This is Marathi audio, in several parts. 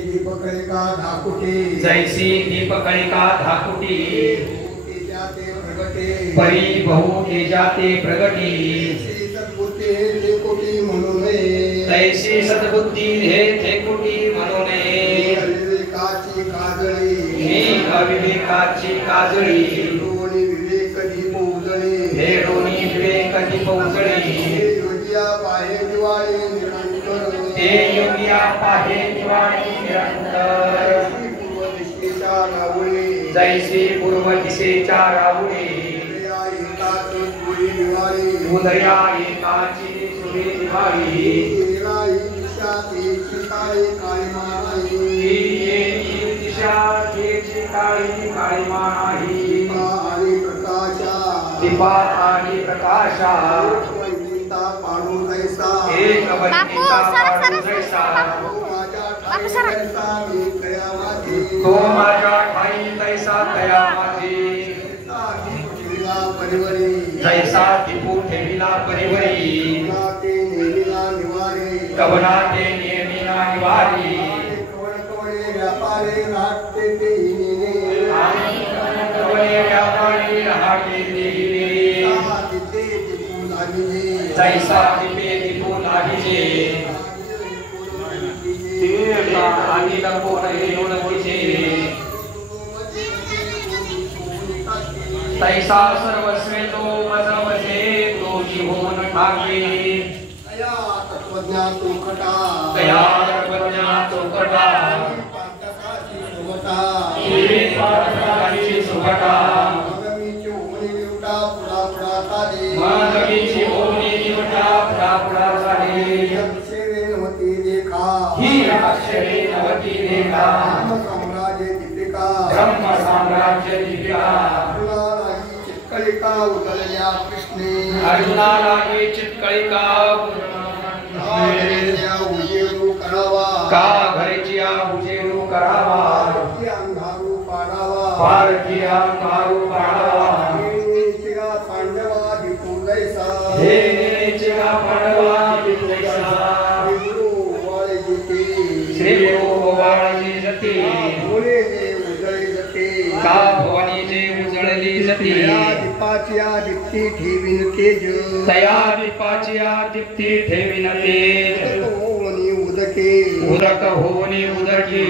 दीपकलिका धाकुटी जैसी दीपकलिका धाकुटी परी बहु तेजाते प्रगटी तैसी सद्बुद्धी हे थेकुटी म्हणून अविवेकाची काजळी हे दोन्ही विवेक दीप उजळी ते योगिया पाहे दिवाळी निरंतर जैसी पूर्व दिशेच्या राहुळे उदया एकाची सुरे दिवाळी दिशा काळी काळी माही दीपा आणि प्रकाशा एक वंदिता पाडू जैसा तो माझ्या ठाई तैसा तया माझी जैसा दीपू ठेविला परिवरी कवना ते नेमिना निवारी कवने व्यापारी राहते जैसा दीपे दीपू लागिले आणि नको नाही उडकीचे तैसा सर्वस्वे तो मजवसे तो जीवन ठाके तया तत्वज्ञान चौकटा सुभटा माधवीची ओढणी निवटा पुढा झाली ही अक्षरे नवती रेखा ब्रह्म साम्राज्य दीपिका चित्कळिका उतरल्या कृष्णे अर्जुना लागे चित्कळिका उजेरू करावा का घरची उजेरू करावा अंधारू पाडावा पारखी अंधारू पाडावा पांडवा दीपू जैसा हे चिरा पांडवा दीपू जैसा श्री गुरु वाळली जती बोले जे उजळली जती का भवानी जे उजळली जती दीपाची दीप्ती ठेविन तेज तया दीपाची दीप्ती ठेविन तेज उदक होनी उदकी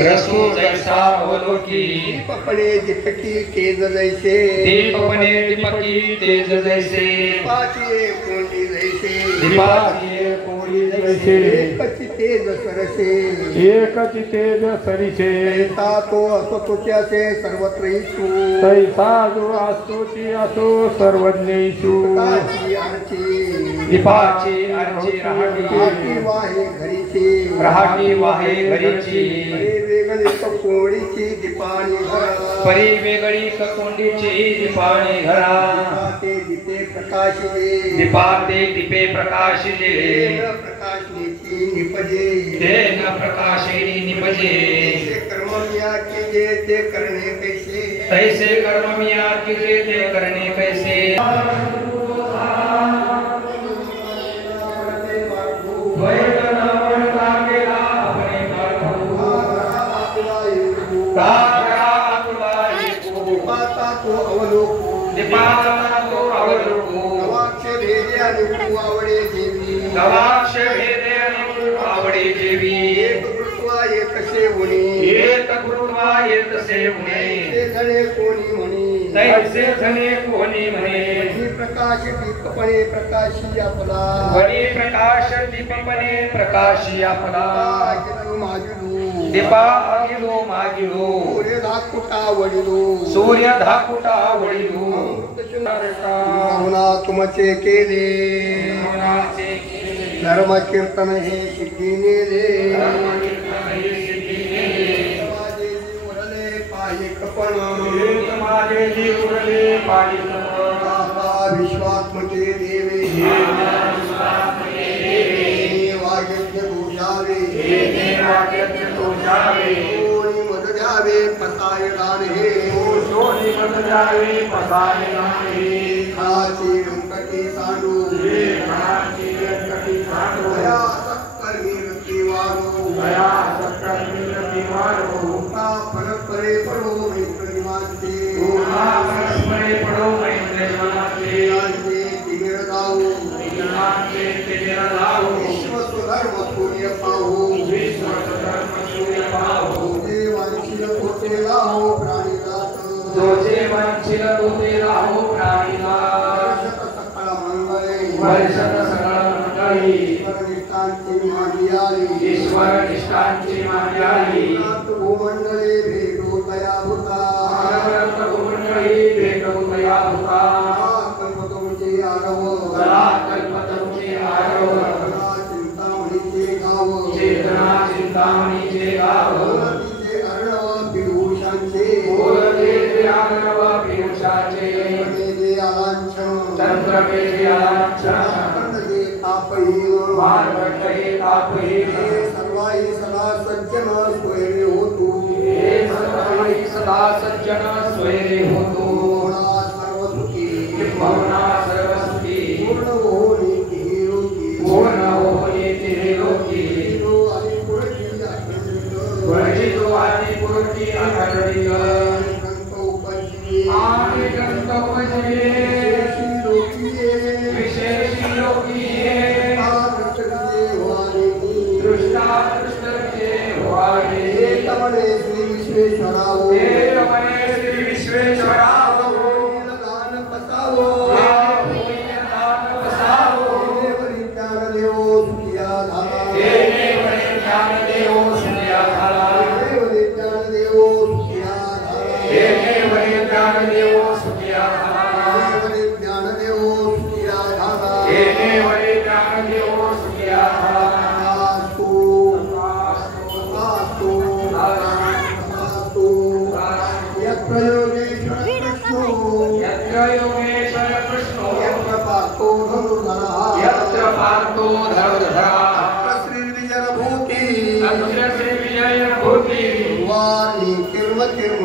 रसू जैसा अवलोकी दीपपणे दीपकी तेज जैसे दीपपणे दीपकी तेज जैसे दीपाची कोणी जैसे दीपाची कोणी जैसे एकची तेज सरिसे तैसा तो असो तुझ्याचे सर्वत्रैषु तैसा जो असतोची असो सर्वज्ञेषु दीपाची अर्ची राहटी वाहे घरीची वेगळी ककोंडीची दीपाणी घरा परी वेगळी ककोंडीची दीपाणी घरा दीपे प्रकाशिले दीपाते दीपे प्रकाशिले प्रकाशनेची निपजे तेन प्रकाशेनी निपजे कर्म मिया कीजे ते करणे कैसे तैसे कर्म मिया कीजे ते करणे कैसे प्रकाश दीपपणे प्रकाशी आपला प्रकाश दीपपणे प्रकाशी आपला दीपा आगिलो मागिलो सूर्य धाकुटा वडिलो तुमचे केले धर्म कीर्तन हे शिकविले विश्वात्मके देवे वाग्यज्ञ दोषावे कोणी मद द्यावे पसायदान हे खाची व्यंकटी सांडू कर्मी वृत्ती वाग सूर्य पाहू देवांची कोटे लाहो प्राणी जात जोचे वंचिल तोते राहो प्राणीला सकळ मंगळे वर्षत सकळ मंडळी निष्ठांची मागी आली ईश्वर निष्ठांची मागी आली भूमंडळे भेटू तया होता भूमंडळी भेटू तया होता कल्पतोचे आरव कल्पतरुचे आरव चिंतामणीचे गाव चेतना चिंतामणीचे गाव तिचे अर्णव पियुषांचे बोलते आगनव पियुषाचे मेघे आलांछन चंद्रमेघे आलांछन कंदे तापहीन मार्गंडे तापहीन सर्वाई सदा सज्जन स्वैरे होतू हे सर्वाई सदा सज्जन स्वैरे होतो मोहना सर्व सुखी मौना सर्वसुखी पूर्ण होनी ती रोगी पूर्ण होणे ते लोकी तिरो आणि पुरची आनंद वर्जितो आदि पुरुषी अखंडित ग्रंथ उपजी आणि ग्रंथ उपजे शेषी लोकीये विशेषी लोकीये आकृष्टविजे वाणी दृष्टा दृष्टविजे वाणे एकमणे श्री विश्वेश्वरावो हे रमणे श्री विश्वेश्वरावो दान पसावो देवरी ज्ञान देवो सुखिया झाला देवरी ज्ञान देवो सुखिया झाला देवरी ज्ञान देवो सुखिया झाला यत्र योगेश्वर कृष्णो यत्र पार्थो धनुर्धरः यत्र पार्थो धनुर्धरः श्रीविजयभूति तत्र श्री विजय भूति वाणी किर्म किर्म